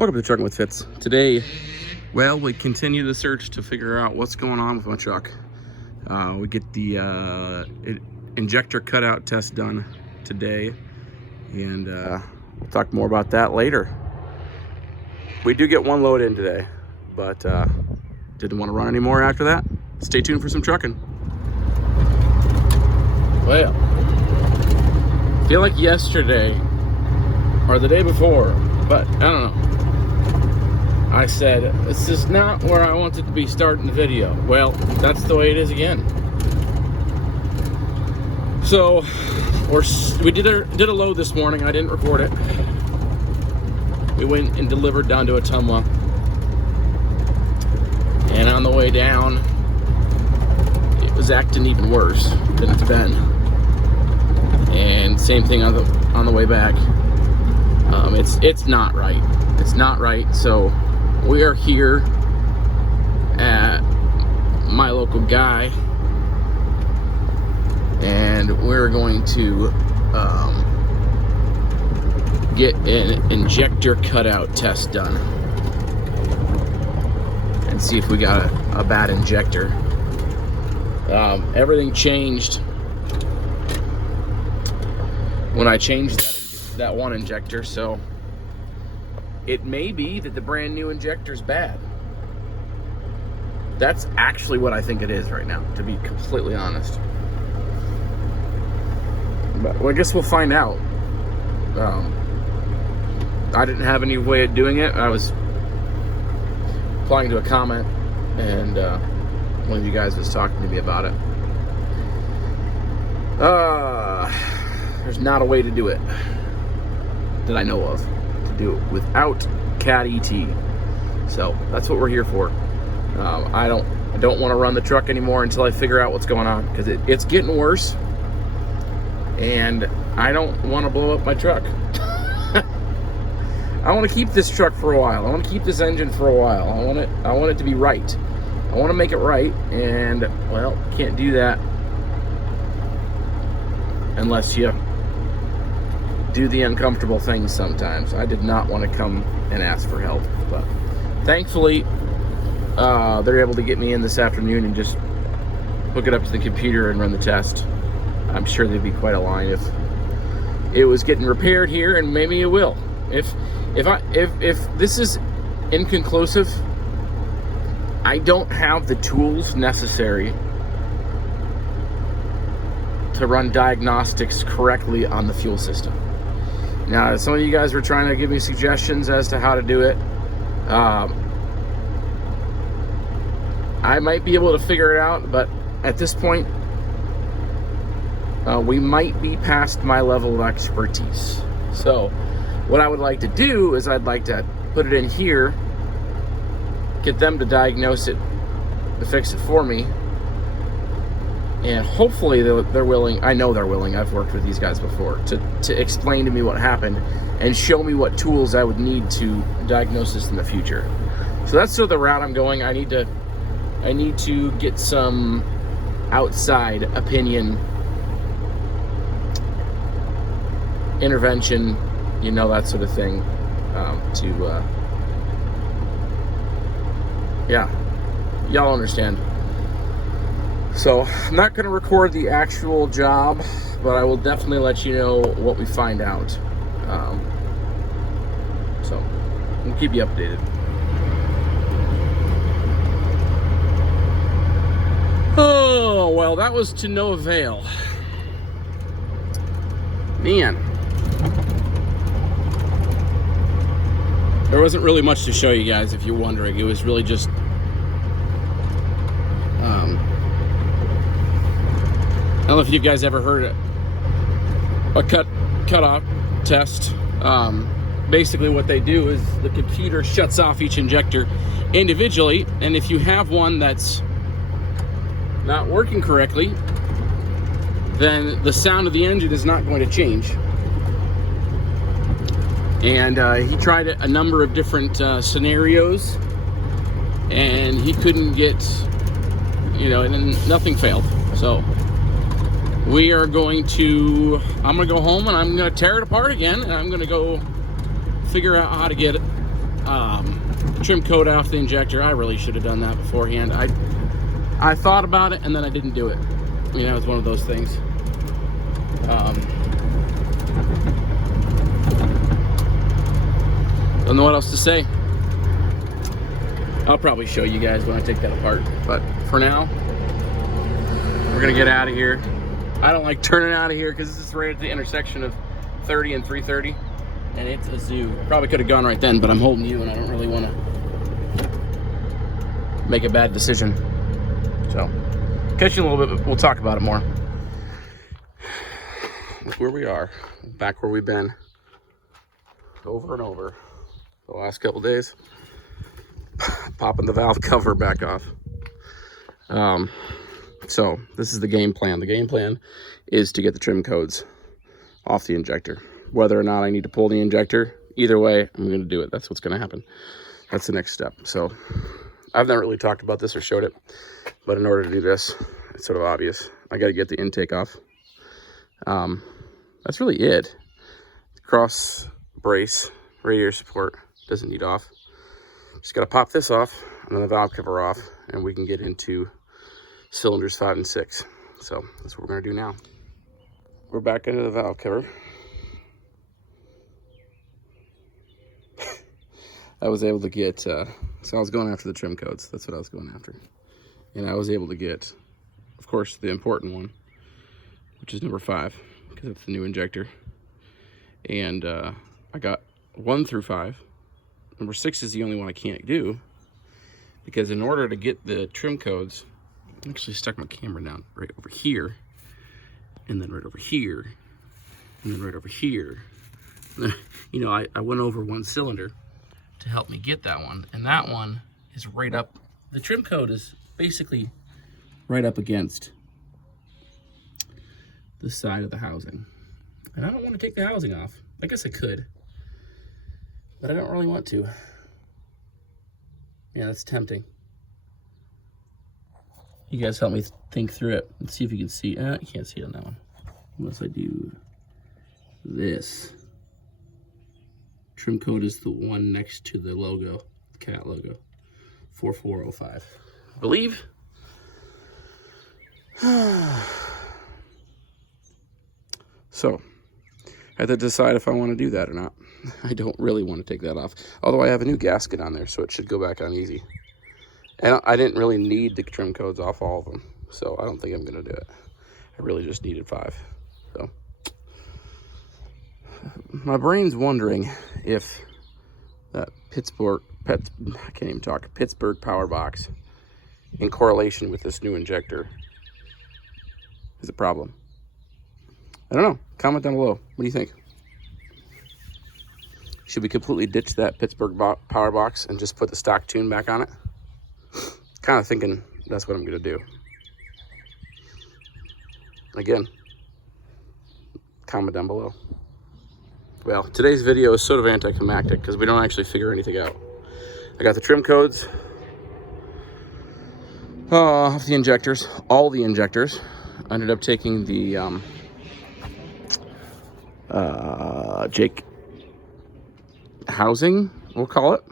Welcome to Trucking with Fitz. Today, well, we continue the search to figure out what's going on with my truck. We get the injector cutout test done today, and we'll talk more about that later. We do get one load in today, but didn't want to run any more after that. Stay tuned for some trucking. Well, I feel like yesterday or the day before, but I don't know. I said, this is not where I wanted to be starting the video. Well, that's the way it is again. So, we did a load this morning. I didn't record it. We went and delivered down to Ottumwa. And on the way down, it was acting even worse than it's been. And same thing on the way back. It's not right. It's not right. So we are here at my local guy, and we're going to get an injector cutout test done and see if we got a bad injector. Everything changed when I changed that one injector, so it may be that the brand new injector's bad. That's actually what I think it is right now, to be completely honest. But well, I guess we'll find out. I didn't have any way of doing it. I was replying to a comment, and one of you guys was talking to me about it. There's not a way to do it that I know of, to do it without CAT ET. So that's what we're here for. I don't want to run the truck anymore until I figure out what's going on, because it's getting worse, and I don't want to blow up my truck. I want to keep this truck for a while. I want to keep this engine for a while. I want it to be right. I want to make it right, and well, can't do that unless you do the uncomfortable things sometimes. I did not want to come and ask for help, but thankfully they're able to get me in this afternoon and just hook it up to the computer and run the test. I'm sure they'd be quite a line if it was getting repaired here, and maybe it will. If this is inconclusive, I don't have the tools necessary to run diagnostics correctly on the fuel system. Now, some of you guys were trying to give me suggestions as to how to do it. I might be able to figure it out, but at this point, we might be past my level of expertise. So, what I would like to do is I'd like to put it in here, get them to diagnose it, to fix it for me, and hopefully they're willing. I know they're willing. I've worked with these guys before to explain to me what happened and show me what tools I would need to diagnose this in the future. So that's sort of the route I'm going. I need to get some outside opinion, intervention, that sort of thing, y'all understand. So I'm not going to record the actual job, but I will definitely let you know what we find out. So we'll keep you updated. Oh, well, that was to no avail. Man. There wasn't really much to show you guys, if you're wondering. It was really just I don't know if you guys ever heard a cutoff test. Basically what they do is the computer shuts off each injector individually, and if you have one that's not working correctly, then the sound of the engine is not going to change. And he tried a number of different scenarios, and he couldn't get, and nothing failed. So we are I'm going to go home, and I'm going to tear it apart again, and I'm going to go figure out how to get trim coat off the injector. I really should have done that beforehand. I thought about it and then I didn't do it. You know, it's one of those things. Don't know what else to say. I'll probably show you guys when I take that apart, but for now, we're gonna get out of here. I don't like turning out of here because this is right at the intersection of 30 and 330, and it's a zoo. Probably could have gone right then, but I'm holding you, and I don't really want to make a bad decision. So, catch you in a little bit, but we'll talk about it more. Look where we are, back where we've been, over and over the last couple days. Popping the valve cover back off. So this is the game plan. The game plan is to get the trim codes off the injector. Whether or not I need to pull the injector, either way, I'm going to do it. That's what's going to happen. That's the next step. So I've not really talked about this or showed it, but in order to do this, it's sort of obvious. I got to get the intake off. That's really it. Cross brace, radiator support doesn't need off. Just got to pop this off and then the valve cover off, and we can get into cylinders 5 and 6. So that's what we're going to do now. We're back into the valve cover. I was able to get, so I was going after the trim codes. That's what I was going after. And I was able to get, of course, the important one, which is number 5, because it's the new injector. And I got 1 through 5. Number 6 is the only one I can't do, because in order to get the trim codes, I actually stuck my camera down right over here, and then right over here, and then right over here. You know, I went over 1 cylinder to help me get that one, and that one is right up. The trim code is basically right up against the side of the housing. And I don't want to take the housing off. I guess I could, but I don't really want to. Yeah, that's tempting. You guys help me think through it. Let's see if you can see. You can't see it on that one. Unless I do this. Trim code is the one next to the logo, the cat logo. 4405. I believe. So, I have to decide if I want to do that or not. I don't really want to take that off. Although I have a new gasket on there, so it should go back on easy. And I didn't really need the trim codes off all of them, so I don't think I'm going to do it. I really just needed 5. So, my brain's wondering if that Pittsburgh power box, in correlation with this new injector, is a problem. I don't know. Comment down below. What do you think? Should we completely ditch that Pittsburgh power box and just put the stock tune back on it? Kind of thinking that's what I'm going to do. Again, comment down below. Well, today's video is sort of anticlimactic because we don't actually figure anything out. I got the trim codes off the injectors, all the injectors. I ended up taking the Jake housing, we'll call it.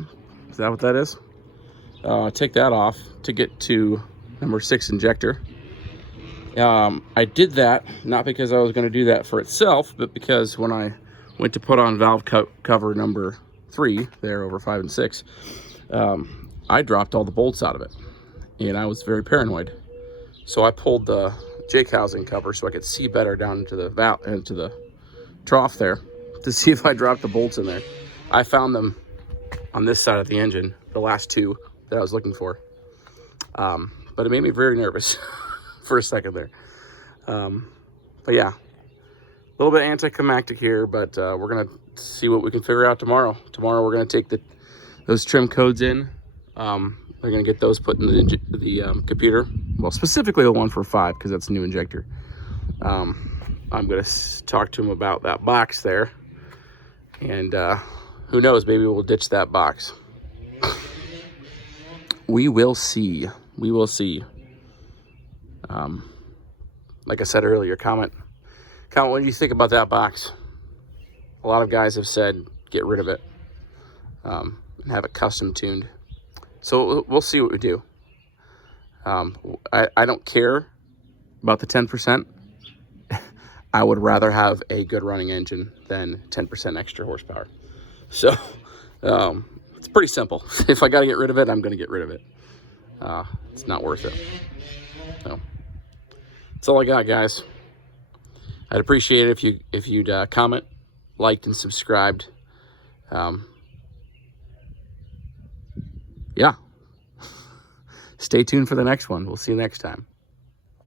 Is that what that is? Take that off to get to number 6 injector. I did that not because I was going to do that for itself, but because when I went to put on valve cover number 3 there over 5 and 6, I dropped all the bolts out of it, and I was very paranoid. So I pulled the Jake housing cover so I could see better down into the valve, into the trough there, to see if I dropped the bolts in there. I found them on this side of the engine, the last 2 that I was looking for. But it made me very nervous for a second there. But yeah, a little bit anticlimactic here, but we're gonna see what we can figure out tomorrow. Tomorrow we're gonna take those trim codes in. They're gonna get those put in the computer. Well, specifically the one for 5, because that's a new injector. I'm gonna talk to him about that box there, and who knows, maybe we'll ditch that box. We will see. We will see. Like I said earlier, comment what you think about that box. A lot of guys have said get rid of it. And and have it custom tuned. So we'll see what we do. I don't care about the 10%. I would rather have a good running engine than 10% extra horsepower. So it's pretty simple. If I got to get rid of it, I'm going to get rid of it. It's not worth it. So that's all I got, guys. I'd appreciate it if you'd comment, liked, and subscribed. Yeah. Stay tuned for the next one. We'll see you next time.